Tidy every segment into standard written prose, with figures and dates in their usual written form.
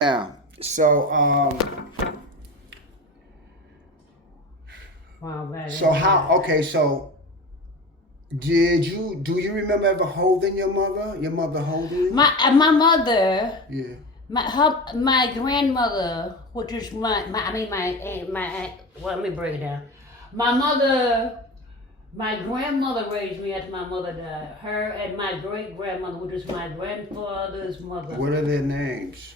Yeah. So Wow, that so ain't how? bad. Okay. So do you remember ever holding your mother? Your mother holding you? My mother, Yeah. my grandmother, which is my I mean my aunt, well, let me break it down. My mother, my grandmother raised me after my mother died. Her and my great grandmother, which is my grandfather's mother. What are their names?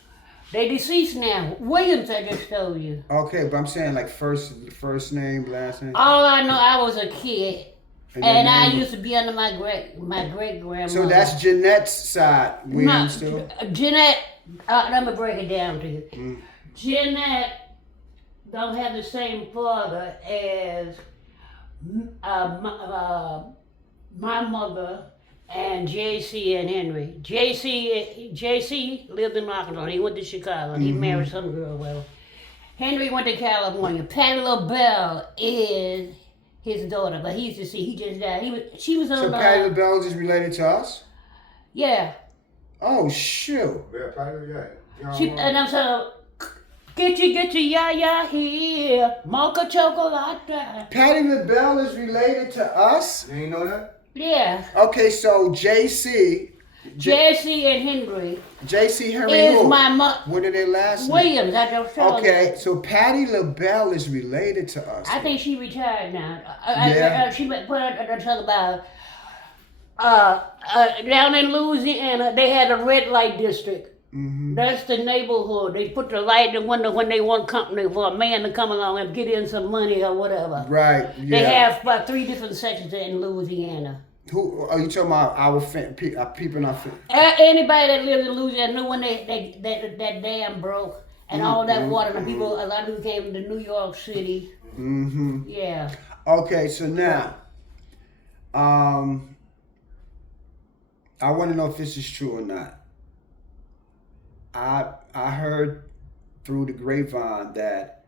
They deceased now. Williams, I just told you. Okay, but I'm saying like first name, last name, All I know, I was a kid, and their and I name. used to be under my great grandmother. So that's Jeanette's side. No, Williams too. Jeanette. Let me break it down to you. Mm. Jeanette don't have the same father as my mother and JC and Henry. JC lived in Arkansas. He went to Chicago. He married some girl. Well, Henry went to California. Pattie LaBelle is his daughter, but he used to see. He just died. She was on. So Pattie LaBelle is related to us. Yeah. Oh shoot. Yeah, Pattie, yeah. She and I'm saying, get your ya here, mocha chocolate. Pattie LaBelle is related to us. You ain't know that? Yeah. Okay, so Jesse and Henry JC Henry is who? my mother. What are their last names? Williams, I just told you. Okay, so Pattie LaBelle is related to us. I think she retired now. Yeah. She put her talk about down in Louisiana. They had a red light district. Mm-hmm. That's the neighborhood. They put the light in the window when they want company for a man to come along and get in some money or whatever. Right. Yeah. They have about 3 different sections in Louisiana. Who are you talking about? Our people in our Anybody that lives in Louisiana knew when that dam broke and all that water and people, a lot of people came to New York City. Mm-hmm. Yeah. Okay, so now, I want to know if this is true or not. I heard through the grapevine that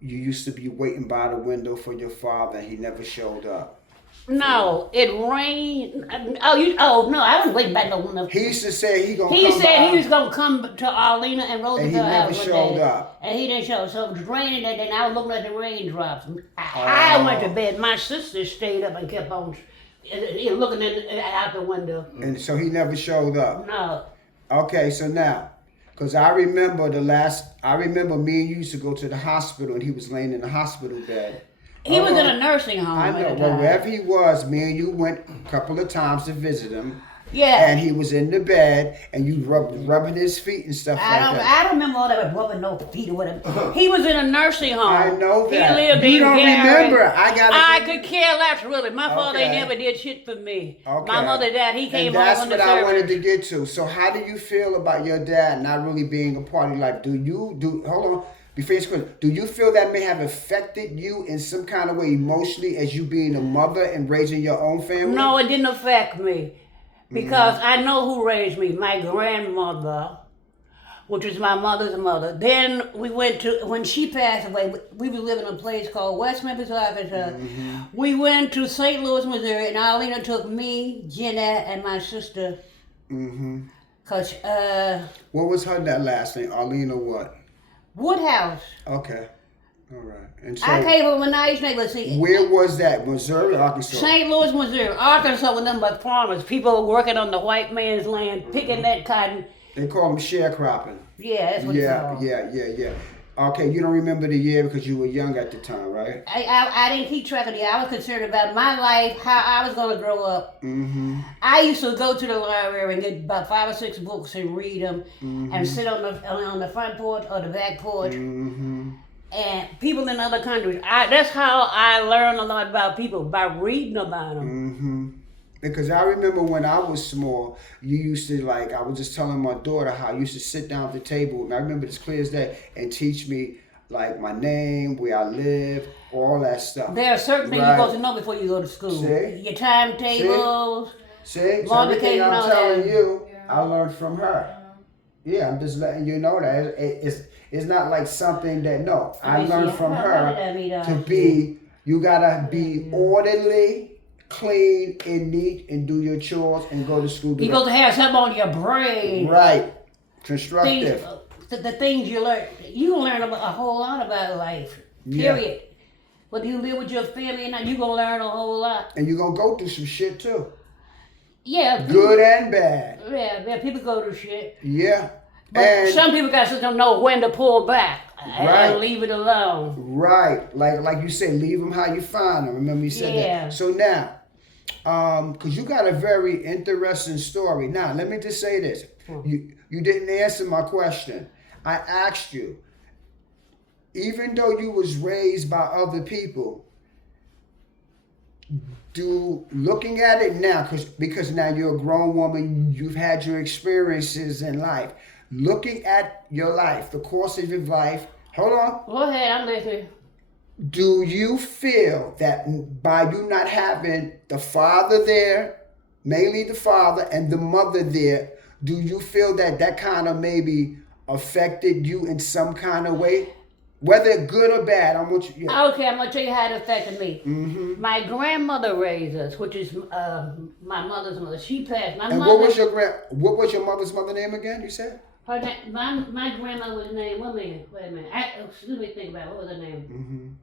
you used to be waiting by the window for your father and he never showed up. No, it rained. Oh no, I wasn't waiting back no window. He used to say he gonna He come said by, he was gonna come to Arlena and and Roosevelt he never House one showed day, up. and he didn't show. So it was raining that day, and I was looking at the raindrops. I went to bed. My sister stayed up and kept on looking out the window. And so he never showed up. No. Okay, so now, because I remember me and you used to go to the hospital and he was laying in the hospital bed. He was in a nursing home. I know. at the Well, time. wherever he was, me and you went a couple of times to visit him. Yeah. And he was in the bed and you rubbing his feet and stuff like that. I don't remember all that rubbing no feet or whatever. He was in a nursing home. I know that. He lived You in don't Gary. remember. I could care less, really. My father Okay. never did shit for me. Okay. My mother died. He came and home that's from the what I wanted service. to get to. So how do you feel about your dad not really being a part of your life? Hold on. Before you question, do you feel that may have affected you in some kind of way emotionally as you being a mother and raising your own family? No, it didn't affect me. Because I know who raised me. My grandmother, which was my mother's mother. Then we went to, when she passed away, we were living in a place called West Memphis, Arkansas. We went to St. Louis, Missouri, and Arlena took me, Jeanette, and my sister. Cause What was her that last name? Arlena what? Woodhouse. Okay. All right. And so I came from a nice neighborhood. See, where was that? Missouri, Arkansas? St. Louis, Missouri. Arkansas was nothing but farmers. People working on the white man's land, picking that cotton. They call them sharecropping. Yeah, that's what it's called. Yeah. Okay, you don't remember the year because you were young at the time, right? I didn't keep track of the year. I was concerned about my life, how I was going to grow up. I used to go to the library and get about 5 or 6 books and read them and sit on the front porch or the back porch. And people in other countries, that's how I learned a lot about people, by reading about them. Because I remember when I was small, you used to I was just telling my daughter how you used to sit down at the table, and I remember this clear as day, and teach me my name, where I live, all that stuff. There are certain things you're supposed to know before you go to school. See? Your timetables. See? So everything I'm telling you, I learned from her. Yeah, I'm just letting you know that it's not like something that I learned from her to be. You gotta be orderly, clean and neat, and do your chores and go to school. You're supposed to have something on your brain. Right, constructive. the things you learn. You learn a whole lot about life. Period. Yeah. Whether you live with your family or not, you're going to learn a whole lot. And you're going to go through some shit too. Yeah. Good and bad. Yeah, people go through shit. Yeah. But and some people got to know when to pull back and leave it alone. Right. Like you said, leave them how you find them. Remember you said that. So now, because you got a very interesting story. Now, let me just say this. You didn't answer my question. I asked you, even though you was raised by other people, looking at it now, because now you're a grown woman, you've had your experiences in life. Looking at your life, the course of your life. Hold on. Go ahead, I'm listening. Do you feel that by you not having the father there, mainly the father, and the mother there, do you feel that kind of maybe affected you in some kind of way? Whether good or bad, I want you. Yeah. Okay, I'm going to tell you how it affected me. Mm-hmm. My grandmother raised us, which is my mother's mother. She passed. What was your mother's mother name again, you said? Her name, my grandmother was named, wait a minute. Let me think about it. What was her name?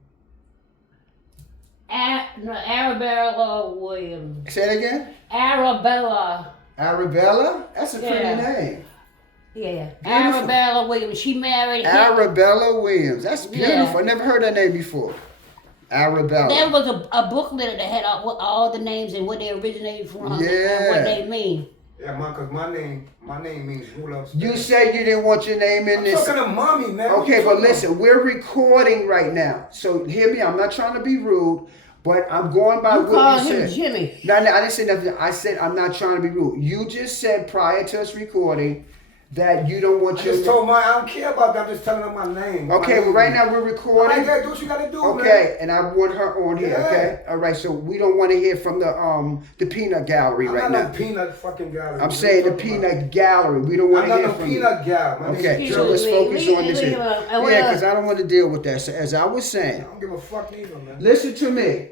Arabella Williams. Say it again? Arabella. Arabella? That's a pretty name. Yeah. Beautiful. Arabella Williams. She married Arabella Williams. That's beautiful. I never heard that name before. Arabella. There was a booklet that had all the names and what they originated from and what they mean. Yeah, because my name means rule upstairs. You said you didn't want your name in this. I'm talking to mommy, man. Okay, but listen, we're recording right now. So hear me, I'm not trying to be rude, but I'm going by what you said. Jimmy. No, I didn't say nothing. I said I'm not trying to be rude. You just said prior to us recording that you don't want your... I just told I don't care about that. I'm just telling her my name. Okay, well right now we're recording. I gotta do what you gotta do, man. Okay, and I want her on here, okay? All right, so we don't want to hear from the peanut gallery right now. I'm not peanut fucking gallery. I'm saying the peanut gallery. We don't want to hear from you. I'm not no peanut gallery. Okay, so let's focus on this here. Yeah, because I don't want to deal with that. So as I was saying... I don't give a fuck neither, man. Listen to me.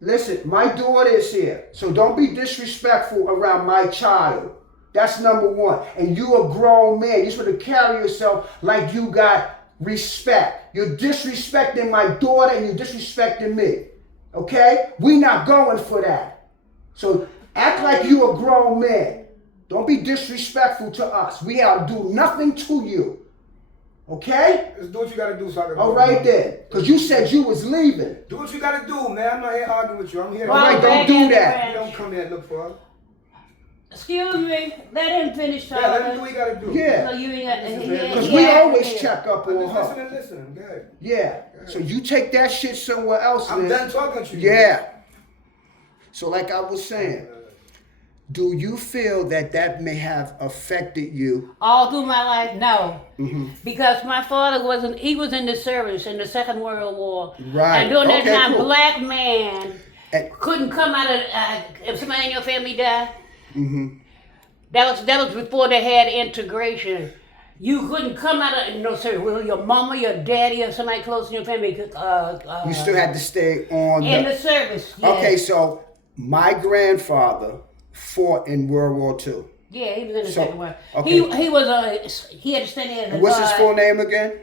Listen, my daughter is here, so don't be disrespectful around my child. That's number one. And you a grown man. You're supposed to carry yourself like you got respect. You're disrespecting my daughter and you're disrespecting me. Okay? We not going for that. So act like you a grown man. Don't be disrespectful to us. We have do nothing to you. Okay? Just do what you gotta do so I can all right then. Because you said you was leaving. Do what you gotta do, man. I'm not here arguing with you. I'm here. All right, don't do that. You don't come here and look for us. Excuse me, let him finish talking. Yeah, let him do what he gotta do. Yeah. So you ain't because we always check up on her. Listen. Good. Yeah. Good. So you take that shit somewhere else, I'm man. done talking to you. Yeah. Man. So like I was saying, do you feel that may have affected you? All through my life, no. Mm-hmm. Because my father was in the service in the Second World War. Right. And during that time, black man couldn't come out of, if somebody in your family died, mm-hmm. That was before they had integration. You couldn't come out of your mama, your daddy, or somebody close in your family. You still had to stay on in the service. Yes. Okay, so my grandfather fought in World War II. Yeah, he was in the Second World. Okay. He had to stand in. What's his full name again?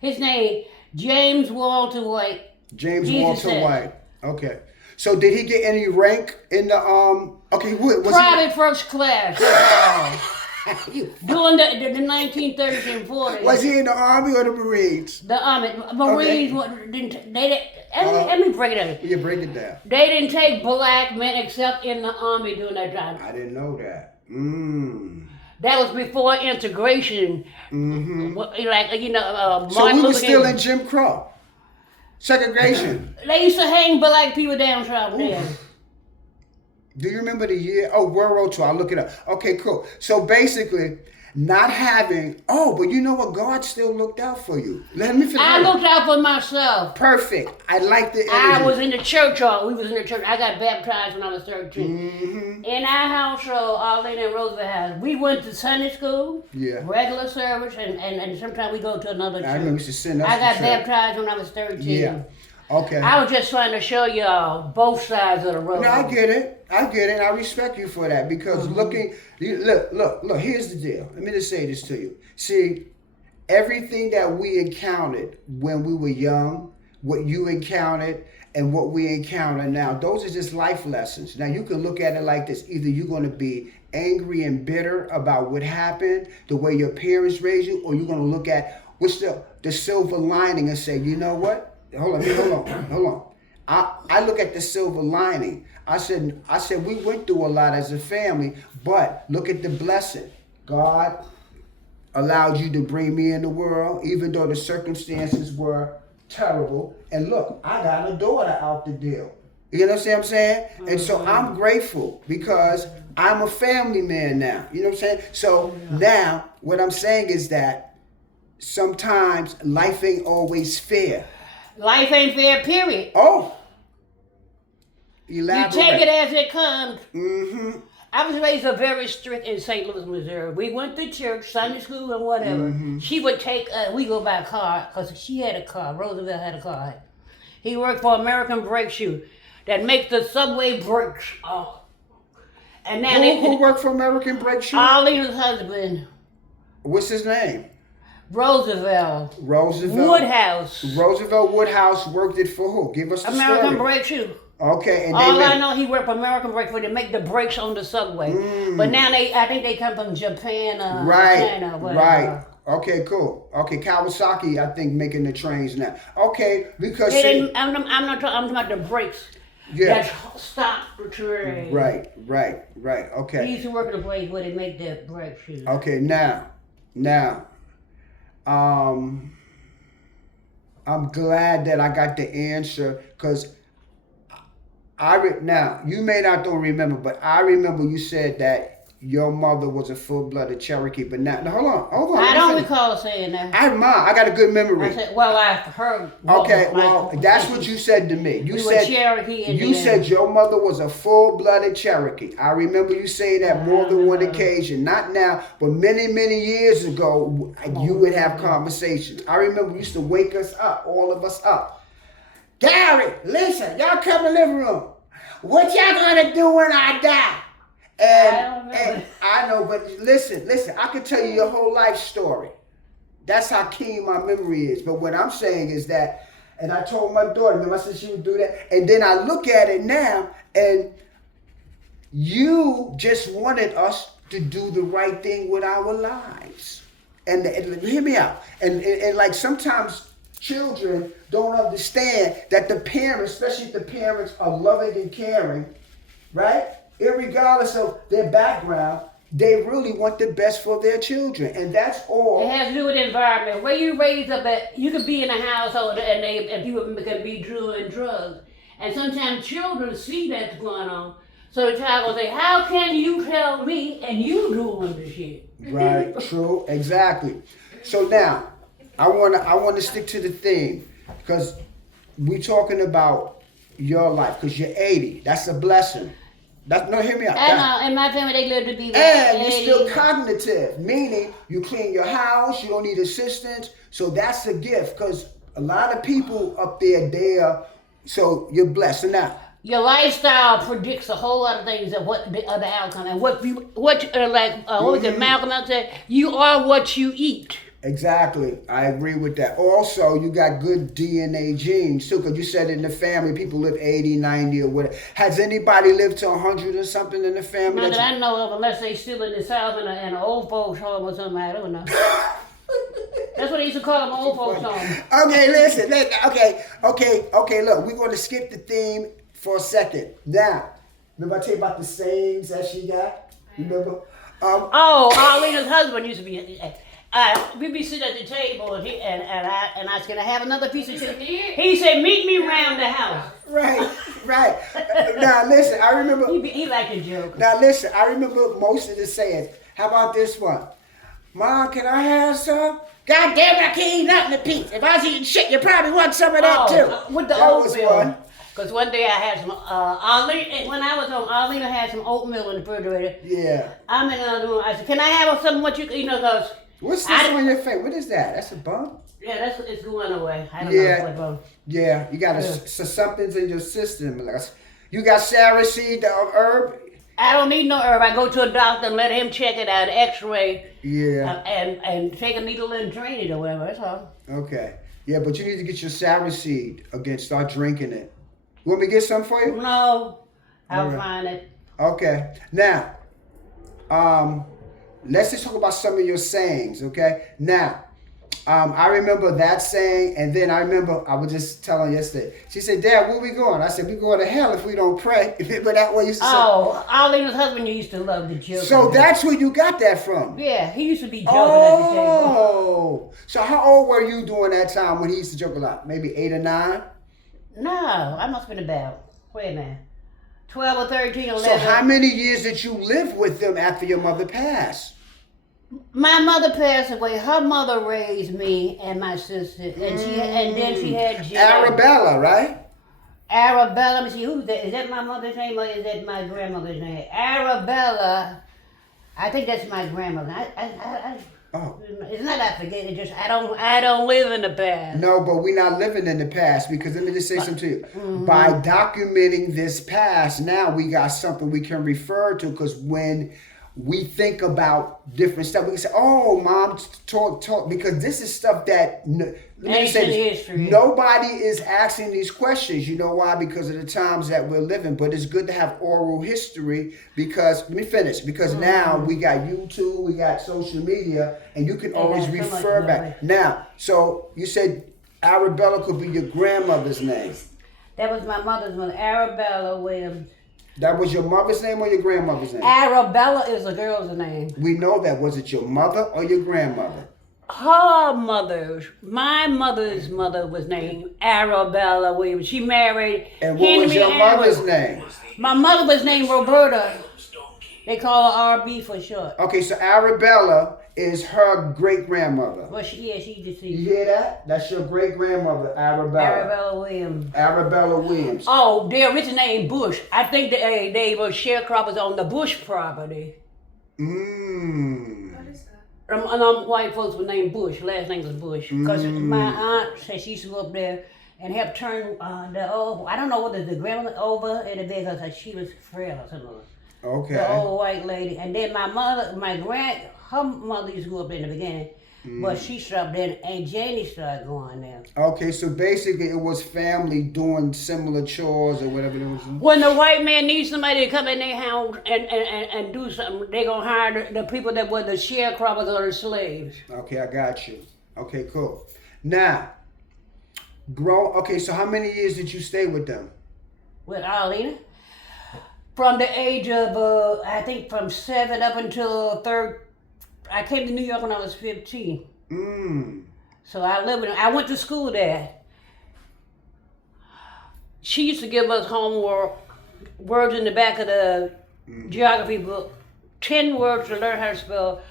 His name James Walter White. James Walter White. Okay. So did he get any rank in the Okay, what was Private first class. During the 1930s and 40s. Was he in the Army or the Marines? The Army. Marines let me break it down. Yeah, break it down. They didn't take black men except in the Army during that time. I didn't know that. That was before integration. Mm-hmm. So we were still in Jim Crow. Segregation. They used to hang black people down there. Do you remember the year? Oh, World War II. I'll look it up. Okay, cool. So basically, not having... Oh, but you know what? God still looked out for you. Let me finish. I looked out for myself. Perfect. I like the energy. I was in the church. We was in the church. I got baptized when I was 13. Mm-hmm. In our household, Arlene and Roosevelt House, we went to Sunday school, regular service, and sometimes we go to another church. I remember you send us I got baptized when I was 13. Yeah. Okay. I was just trying to show y'all both sides of the road. No, I get it. I respect you for that because look, here's the deal. Let me just say this to you. See, everything that we encountered when we were young, what you encountered, and what we encounter now, those are just life lessons. Now, you can look at it like this. Either you're going to be angry and bitter about what happened, the way your parents raised you, or you're going to look at what's the silver lining and say, you know what? Hold on. I look at the silver lining. I said we went through a lot as a family, but look at the blessing. God allowed you to bring me in the world, even though the circumstances were terrible. And look, I got a daughter out the deal. You know what I'm saying? And so I'm grateful because I'm a family man now. You know what I'm saying? So now what I'm saying is that sometimes life ain't always fair. Life ain't fair, period. Oh. Elaborate. You take it as it comes. Mm-hmm. I was raised a very strict in St. Louis, Missouri. We went to church, Sunday school, and whatever. Mm-hmm. She would take, we go by car, because she had a car. Roosevelt had a car. He worked for American Brake Shoe that makes the subway brakes. Oh. And now who worked for American Brake Shoe? Arlena's husband. What's his name? Roosevelt. Woodhouse. Roosevelt Woodhouse worked it for who? Give us the American story. Brake Shoe. Okay, and I know, he worked for American Brake Shoe to make the brakes on the subway. But now I think they come from Japan, China, whatever. Right. Okay, cool. Okay, Kawasaki, I think, making the trains now. Okay, because I'm not talking about the brakes. Yeah. That stop the train. Right. Okay. He used to work at a place where they make the brake shoes. Okay, now, I'm glad that I got the answer because now you may not don't remember, but I remember you said that your mother was a full-blooded Cherokee, but now hold on. I don't recall saying that. I got a good memory. I said, well, I heard. Okay, well, that's what you said to me. You said Cherokee. You said your mother was a full-blooded Cherokee. I remember you saying that more than one occasion. Not now, but many, many years ago, you would have conversations. I remember you used to wake us up, all of us up. Gary, listen, y'all come in the living room. What y'all gonna do when I die? And I know, but listen, I can tell you your whole life story. That's how keen my memory is. But what I'm saying is that, and I told my daughter, remember I said she would do that? And then I look at it now, and you just wanted us to do the right thing with our lives. And hear me out. And like sometimes children don't understand that the parents, especially if the parents are loving and caring, right? Irregardless of their background, they really want the best for their children. And that's all. It has to do with the environment. Where you raised up at, you could be in a household and people can be doing drugs. And sometimes children see that's going on. So the child will say, how can you tell me and you doing the shit? Right, true, exactly. So now, I wanna stick to the theme because we're talking about your life because you're 80. That's a blessing. No, hear me out. In my family, they live to be and you're still cognitive, meaning you clean your house, you don't need assistance. So that's a gift because a lot of people up there, so you're blessed. So now, your lifestyle predicts a whole lot of things of what the other outcome and what was it Malcolm X said? You are what you eat. Exactly. I agree with that. Also, you got good DNA genes, too, because you said in the family, people live 80, 90, or whatever. Has anybody lived to 100 or something in the family? Not that I know of, unless they still in the South in an old folks home or something. I don't know. That's what they used to call them, old folks home. Okay, listen. Okay, look, we're going to skip the theme for a second. Now, remember I tell you about the sayings that she got? Remember? Arlena's husband used to be... we'd be sitting at the table and I said, "Can I have another piece of chicken?" He said, "Meet me around the house." Right. Now listen, I remember. He liked a joke. Now listen, I remember most of the sayings. How about this one? Mom, can I have some? God damn it, I can't eat nothing to Pete. If I was eating shit, you probably want some of that too. With the oatmeal. Because one day I had some, when I was home, Arlena had some oatmeal in the refrigerator. Yeah. I'm in another room. I said, "Can I have some what because what's this on your face? What is that? That's a bump? Yeah, it's going away. I don't know what bump. Yeah, you got so something's in your system. You got Sarah seed, the herb. I don't need no herb. I go to a doctor and let him check it out, X-ray, Yeah. and take a needle and drain it or whatever. That's all. Okay. Yeah, but you need to get your sour seed again. Start drinking it. Want me to get some for you? No, I'll All right. find it. Okay. Now, let's just talk about some of your sayings. Okay. Now, I remember that saying, and then I remember I was just telling yesterday. She said, "Dad, where we going?" I said, "We going to hell if we don't pray." Remember that way you used to say? Oh, Arlena's husband used to love the joke. So that's where you got that from. Yeah, he used to be joking at the table. Oh, so how old were you during that time when he used to joke a lot? Maybe 8 or 9? No, I must have been about, wait a minute, 12 or 13, 11. So how many years did you live with them after your mother passed? My mother passed away. Her mother raised me and my sister, and then she had Jim. Arabella, right? Arabella. Let me see, who's that? Is that my mother's name or is that my grandmother's name? Arabella. I think that's my grandmother. Oh. It's not I forget. It just I don't live in the past. No, but we're not living in the past because let me just say something to you. Mm-hmm. By documenting this past, now we got something we can refer to because when we think about different stuff, we can say, "Oh, Mom, talk," because this is stuff that nobody is asking these questions. You know why? Because of the times that we're living. But it's good to have oral history because let me finish. Because now we got YouTube, we got social media, and you can always refer back. Now, so you said Arabella could be your grandmother's name. That was my mother's mother, Arabella Williams. That was your mother's name or your grandmother's name? Arabella is a girl's name. We know that. Was it your mother or your grandmother? Her my mother's mother was named Arabella Williams. She married And what Henry was your mother's name? My mother was named Roberta. They call her RB for short. Okay, so Arabella is her great-grandmother. Well, she's deceased. You hear that? That's your great-grandmother, Arabella. Arabella Williams. Arabella Williams. Oh, their original name Bush. I think they were sharecroppers on the Bush property. What is that? White folks were named Bush. Last name was Bush. Because my aunt said she used to go up there and help turn I don't know whether the grandmother over in the bed because she was frail or something. Okay. The old white lady. And then her mother used to go up there in the beginning, but she stopped there and Janie started going there. Okay, so basically it was family doing similar chores or whatever it was. When the white man needs somebody to come in their house and do something, they're going to hire the people that were the sharecroppers or the slaves. Okay, I got you. Okay, cool. Now, so how many years did you stay with them? With Arlena? From the age of, I think from 7 up until 3rd. I came to New York when I was 15. So I lived with them. I went to school there. She used to give us homework, words in the back of the geography book, 10 words to learn how to spell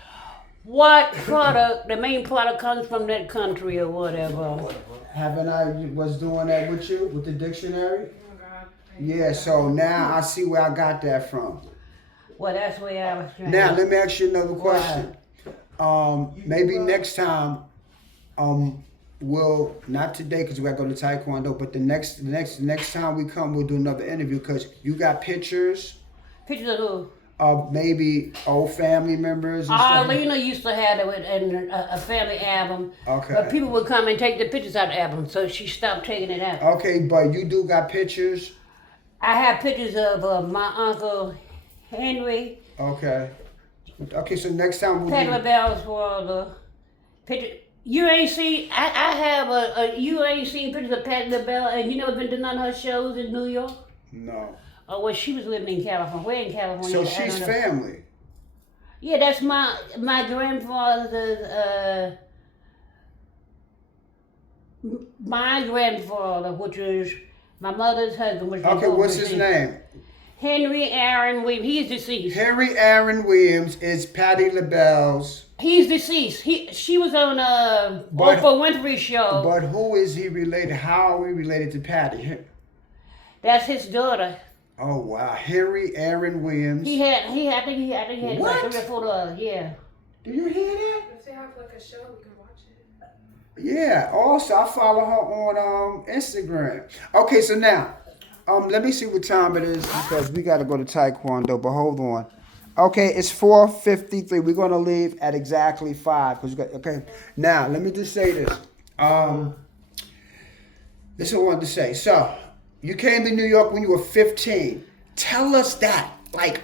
what product, the main product comes from that country or whatever. Haven't I was doing that with you, with the dictionary? Yeah, so now I see where I got that from. Well, that's where I was trying. Now, let me ask you another question. Maybe next time, we'll, not today because we got to go to Taekwondo, but the next time we come, we'll do another interview because you got pictures. Pictures of who? Of maybe old family members and Arlena used to have it in a family album. Okay. But people would come and take the pictures out of the album, so she stopped taking it out. Okay, but you do got pictures? I have pictures of my uncle Henry. Okay. Okay, so next time we'll Pattie Labelle's father. Picture. You ain't seen. I have you ain't seen pictures of Pattie Labelle, and you never been to none of her shows in New York. No. Oh well, she was living in California. Where in California? So she's family. Yeah, that's my grandfather's. My grandfather, which is my mother's husband. Which okay, what's his name? Henry Aaron Williams. He's deceased. Henry Aaron Williams is Pattie Labelle's. He's deceased. She was on Oprah Winfrey show. But who is he related? How are we related to Pattie? That's his daughter. Oh wow, Henry Aaron Williams. I think he had what? like 3 or 4 daughters. Yeah. Do you hear that? If they have like a show, we can watch it. Yeah. Also, I follow her on Instagram. Okay, so now, Let me see what time it is because we got to go to Taekwondo. But hold on. Okay, it's 4:53. We're gonna leave at exactly 5. Okay. Now let me just say this. This is what I wanted to say. So, you came to New York when you were 15. Tell us that. Like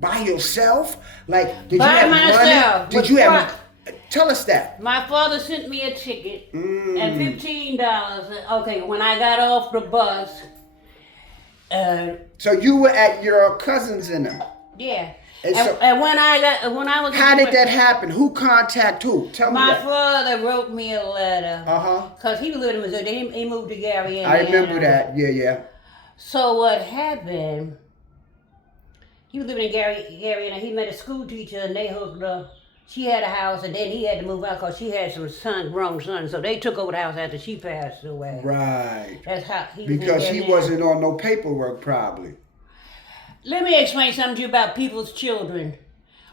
by yourself? Like, did By you have myself. money? Did you have? Tell us that. My father sent me a ticket and $15. Okay, when I got off the bus. So you were at your cousins in them. Yeah. And when I was. How did that happen? Who contacted who? Tell me my that. father wrote me a letter. Cause he was living in Missouri. He moved to Gary. I remember that. Yeah. So what happened? He was living in Gary, and he met a school teacher, and they hooked up. She had a house, and then he had to move out because she had some grown sons. So they took over the house after she passed away. Right. That's how he. Because he wasn't on no paperwork, probably. Let me explain something to you about people's children.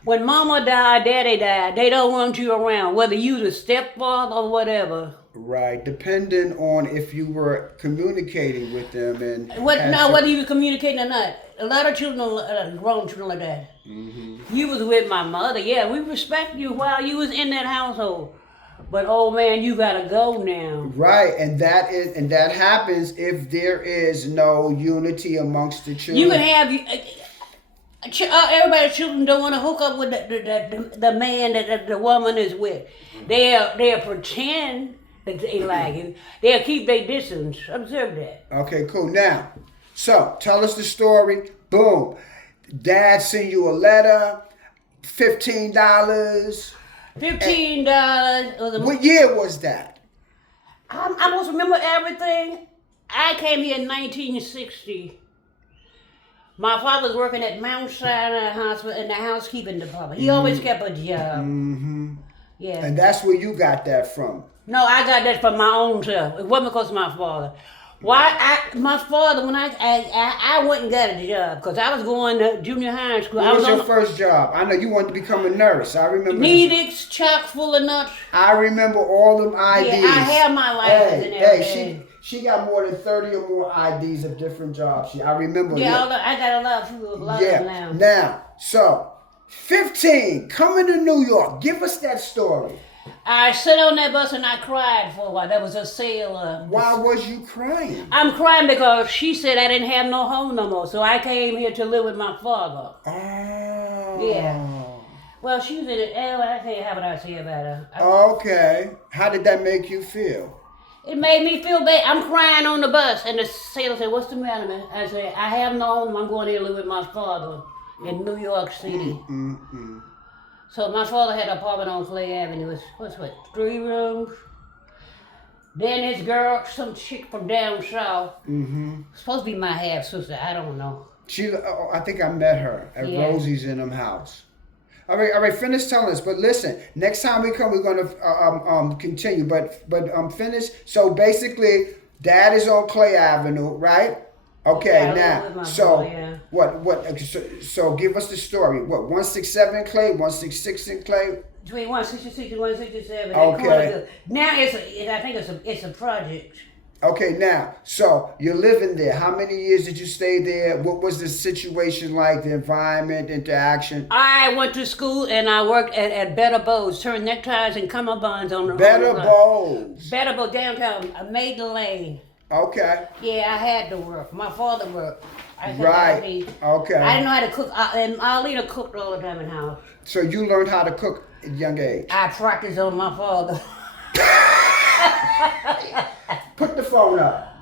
When mama died, daddy died, they don't want you around, whether you the stepfather or whatever. Right, depending on if you were communicating with them and... whether you were communicating or not. A lot of children, grown children like that. Mm-hmm. You was with my mother, yeah, we respect you while you was in that household. But old man, you gotta go now. Right, and that happens if there is no unity amongst the children. You can have everybody's children don't want to hook up with the man that the woman is with. They'll pretend that they like you. They'll keep their distance. Observe that. Okay, cool. Now, so tell us the story. Boom. Dad sent you a letter. $15. $15. What year was that? I must remember everything. I came here in 1960. My father was working at Mount Sinai Hospital in the housekeeping department. He always kept a job. Mm-hmm. Yeah. And that's where you got that from? No, I got that from my own self. It wasn't because of my father. My father, when I went and got a job, because I was going to junior high school. What was your first job? I know you wanted to become a nurse. I remember. Needix, chock full of nuts. I remember all them IDs. Yeah, I have my license and everything. She got more than 30 or more IDs of different jobs. I remember. Yeah, I got a lot of them now. Now, so 15, coming to New York. Give us that story. I sat on that bus and I cried for a while. There was a sale. Why was you crying? I'm crying because she said I didn't have no home no more. So I came here to live with my father. Oh. Yeah. Well, she was in it. I can't have what I say about her. Okay. How did that make you feel? It made me feel bad. I'm crying on the bus. And the sailor said, "What's the matter, man?" I said, "I have no home. I'm going here to live with my father in New York City." Mm-hmm. So my father had an apartment on Clay Avenue. It was 3 rooms. Then this girl, some chick from down south, supposed to be my half sister. I don't know. I think I met her at Rosie's in them house. All right. Finish telling us. But listen, next time we come, we're gonna continue. But finish. So basically, Dad is on Clay Avenue, right? Okay, now, so what? So give us the story. What, 167 in Clay, 166 in Clay? Between 166 and 167. Okay. Now I think it's a project. Okay, now, so you're living there. How many years did you stay there? What was the situation like, the environment, interaction? I went to school and I worked at Better Bows, turned neckties and cummerbunds on the Better Bows. Better Bows downtown, Maiden Lane. Okay. Yeah, I had to work. My father worked. Right. Okay. I didn't know how to cook, and Arlena cooked all the time in the house. So you learned how to cook at a young age? I practiced on my father. Put the phone up.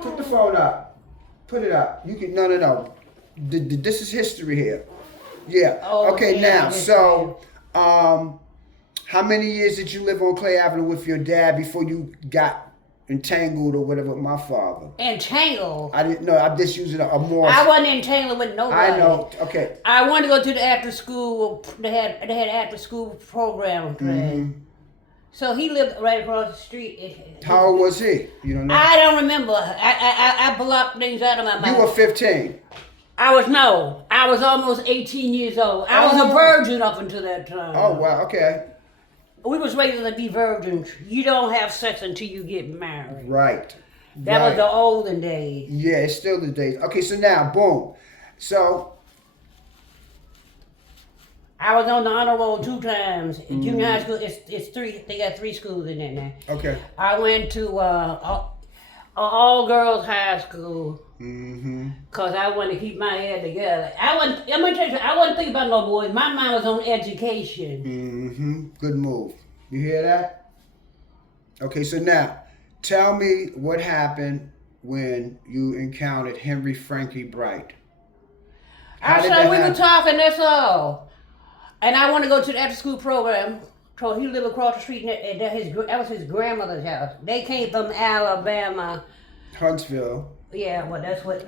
Put the phone up. Put it up. You can. No. This is history here. Yeah. Oh, okay. Yeah, now, so, how many years did you live on Clay Avenue with your dad before you got entangled or whatever with my father? Entangled? I didn't know. I'm just using a more. I wasn't entangled with nobody. I know. Okay. I wanted to go to the after school. They had after school program. Mm-hmm. So he lived right across the street. How old was he? You don't know? I don't remember. I blocked things out of my mind. You were 15. I was almost 18 years old. I was a virgin up until that time. Oh, wow. Okay. We was raised to be virgins. You don't have sex until you get married. Right. That was the olden days. Yeah, it's still the days. Okay, so now, boom. So I was on the honor roll 2 times. Junior high school, it's 3. They got 3 schools in there now. okay. I went to all girls high school. Cause I wanted to keep my head together. I'm gonna tell you, I wasn't thinking about no boys. My mind was on education. Good move. You hear that? Okay, so now tell me what happened when you encountered Henry Frankie Bright. I said we were talking. That's all. And I want to go to the after school program. So he lived across the street, and that was his grandmother's house. They came from Alabama. Huntsville. Yeah, well, that's what.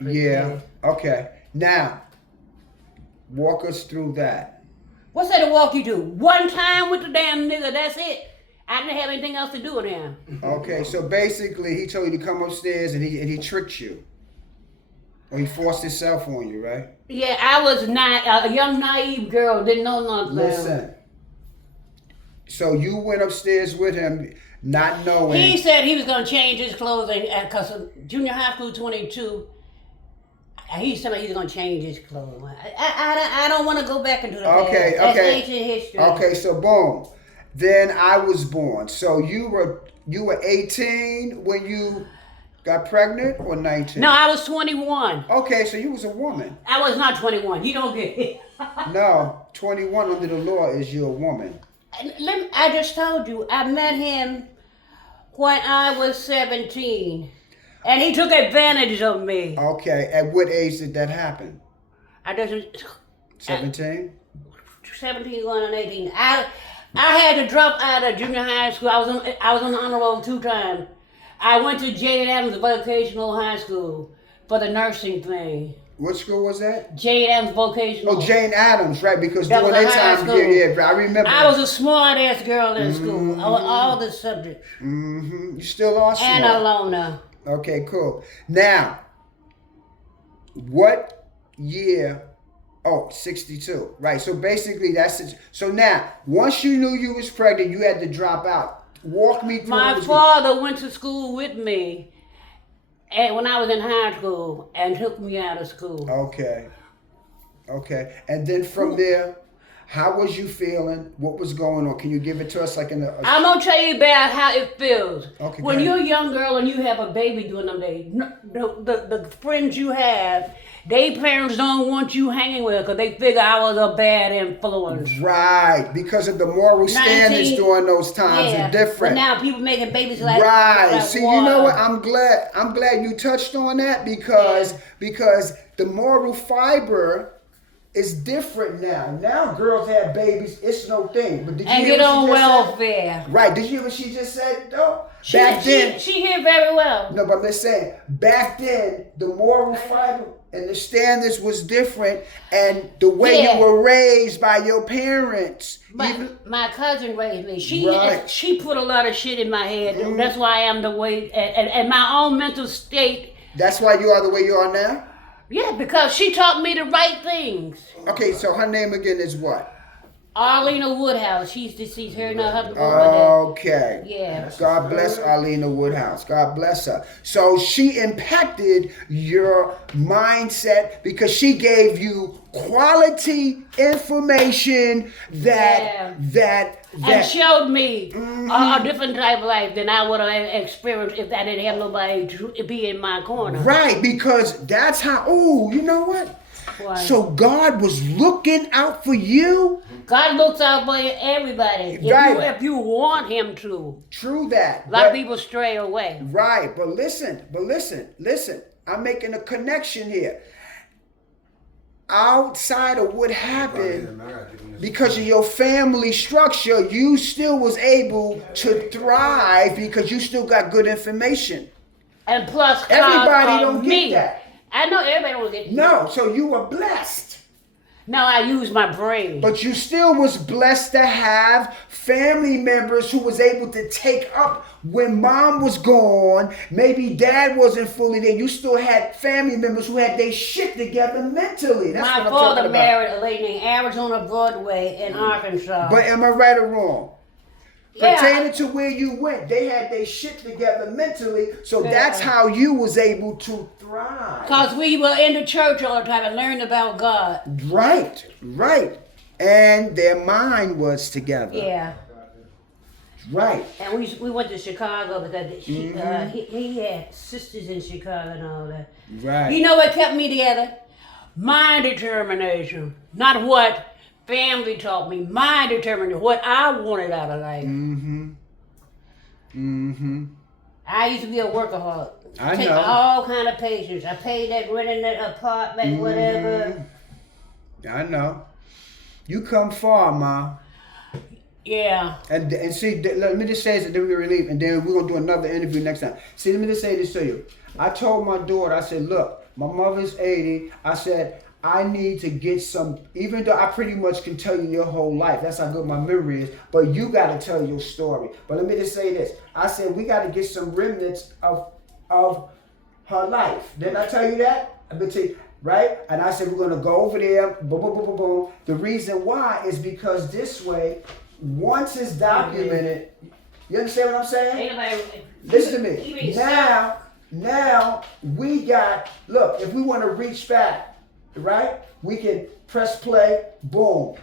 Yeah. Okay. Now, walk us through that. What's that to walk you to? One time with the damn nigga, that's it. I didn't have anything else to do with him. Okay, so basically he told you to come upstairs and he tricked you. Or he forced himself on you, right? Yeah, I was not a young naive girl, didn't know nothing. Listen. So you went upstairs with him, not knowing. He said he was going to change his clothing because junior high school 22. He said he's going to change his clothes. I don't want to go back into the past. That's ancient history. Okay, so boom. Then I was born. So you were 18 when you got pregnant, or 19? No, I was 21. Okay, so you was a woman. I was not 21. You don't get it. No, 21 under the law is you're a woman. I just told you, I met him when I was 17. And he took advantage of me. Okay, at what age did that happen? I just 17? 17 going on 18. I had to drop out of junior high school. I was on the honor roll 2 times. I went to Jane Addams Vocational High School for the nursing thing. What school was that? Jane Addams Vocational. Oh, Jane Addams, right? Because that during that time, yeah, I remember. I was a smart ass girl in school on all the subjects. You still are smart. And Alona. Okay, cool. Now, what year? Oh, 62. Right. So basically, that's it. So now, once you knew you was pregnant, you had to drop out. Walk me through. My father went to school with me, and when I was in high school, and took me out of school. Okay. And then from there, how was you feeling? What was going on? Can you give it to us like in a... I'm going to tell you about how it feels. Okay, when you're a young girl and you have a baby during them days, the friends you have, their parents don't want you hanging with her because they figure I was a bad influence. Right, because of the moral standards during those times are different. But now people making babies like right. See, water. You know what? I'm glad you touched on that because the moral fiber is different now. Now girls have babies, it's no thing. But did you hear get on welfare. Right. Did you hear what she just said though? She hear very well. No, but I'm just saying, back then the moral fiber and the standards was different, and the way you were raised by your parents. My cousin raised me. She put a lot of shit in my head. That's why I am the way, and my own mental state. That's why you are the way you are now? Yeah, because she taught me the right things. Okay, so her name again is what? Arlena Woodhouse. She's deceased. Her and her husband. Okay. Yeah. God bless Arlena Woodhouse. God bless her. So she impacted your mindset because she gave you quality information that and showed me a different type of life than I would have experienced if I didn't have nobody to be in my corner. Right, because that's how. Oh, you know what? Why? So God was looking out for you. God looks out for everybody. If you want Him to. True that. A lot of people stray away. Right, but listen. I'm making a connection here. Outside of what happened, because of your family structure, you still was able to thrive because you still got good information. And plus, everybody don't get that. I know everybody don't get that. No, so you were blessed. No, I use my brain. But you still was blessed to have family members who was able to take up when mom was gone. Maybe dad wasn't fully there. You still had family members who had their shit together mentally. That's my father married a lady named Arizona Broadway in Arkansas. But am I right or wrong? pertaining to where you went. They had their shit together mentally, so that's how you was able to thrive. Because we were in the church all the time and learned about God. Right. And their mind was together. Yeah. Right. And we went to Chicago because he had sisters in Chicago and all that. Right. You know what kept me together? My determination. Not what family taught me. My determination. What I wanted out of life. I used to be a workaholic. I Take know. all kind of patients. I paid that rent in that apartment, whatever. I know. You come far, Ma. Yeah. And see, let me just say this, and then we're leave, and then we're gonna do another interview next time. See, let me just say this to you. I told my daughter, I said, look, my mother's 80. I said, I need to get some, even though I pretty much can tell you your whole life. That's how good my memory is. But you got to tell your story. But let me just say this. I said, we got to get some remnants of her life. Didn't I tell you that? I've been telling you, right? And I said, we're going to go over there, boom, boom, boom, boom, boom. The reason why is because this way, once it's documented, you understand what I'm saying? Listen to me. Now we got, look, if we want to reach back, right? We can press play, boom.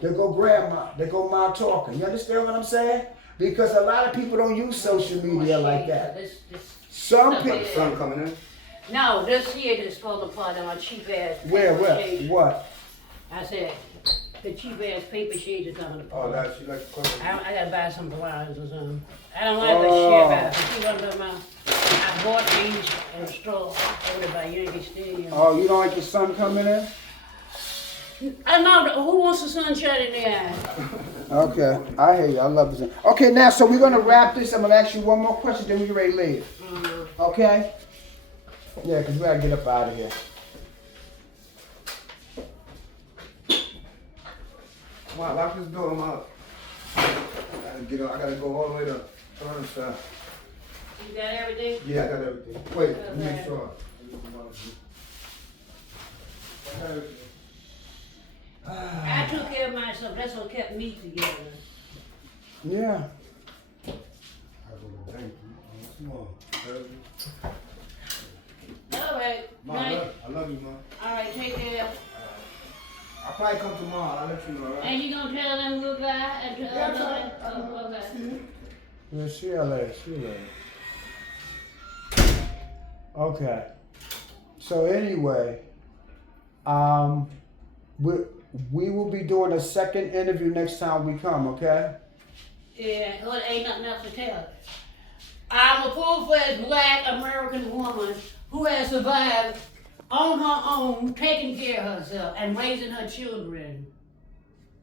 There go grandma, there go mom talking. You understand what I'm saying? Because a lot of people don't use social media like that. Some people. Sun coming in? No, this here is supposed to fall on my cheap ass. Where? What? I said, the cheap ass paper shades are coming apart. Oh, that she like to cover. I gotta buy some blinds or something. I don't like the shit about it. You want to know my, I bought these in the store over by Yankee Stadium. Oh, you don't like the sun coming in? I know, who wants the sunshine in their eyes? Okay, I hear you. I love this. Okay, now, so we're going to wrap this. I'm going to ask you one more question, then we're ready to leave. Okay? Yeah, because we got to get up out of here. Wow, lock this door, I'm out. I gotta go all the way to Burnside. You got everything? Yeah, I got everything. Wait, let me make sure. I got everything. I took care of myself. That's what kept me together. Yeah. All right. Ma, I love you, Ma. All right, take care. I'll probably come tomorrow. I'll let you know, right? And you gonna tell them goodbye and tell them? Oh, okay. Yeah, see you later. Okay. So anyway, we will be doing a second interview next time we come, okay? Yeah, well, it ain't nothing else to tell. I'm a full-fledged black American woman who has survived on her own, taking care of herself and raising her children.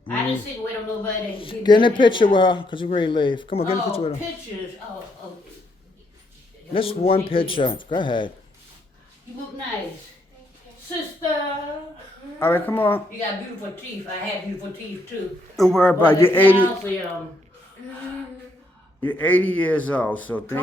I didn't sit and wait on nobody. Get in a picture with her, because we're ready to leave. Come on, get in a picture with her. Pictures. Just one picture. Go ahead. You look nice. Sister. All right, come on. You got beautiful teeth. I have beautiful teeth too. Don't worry about it. But You're 80 years old, so things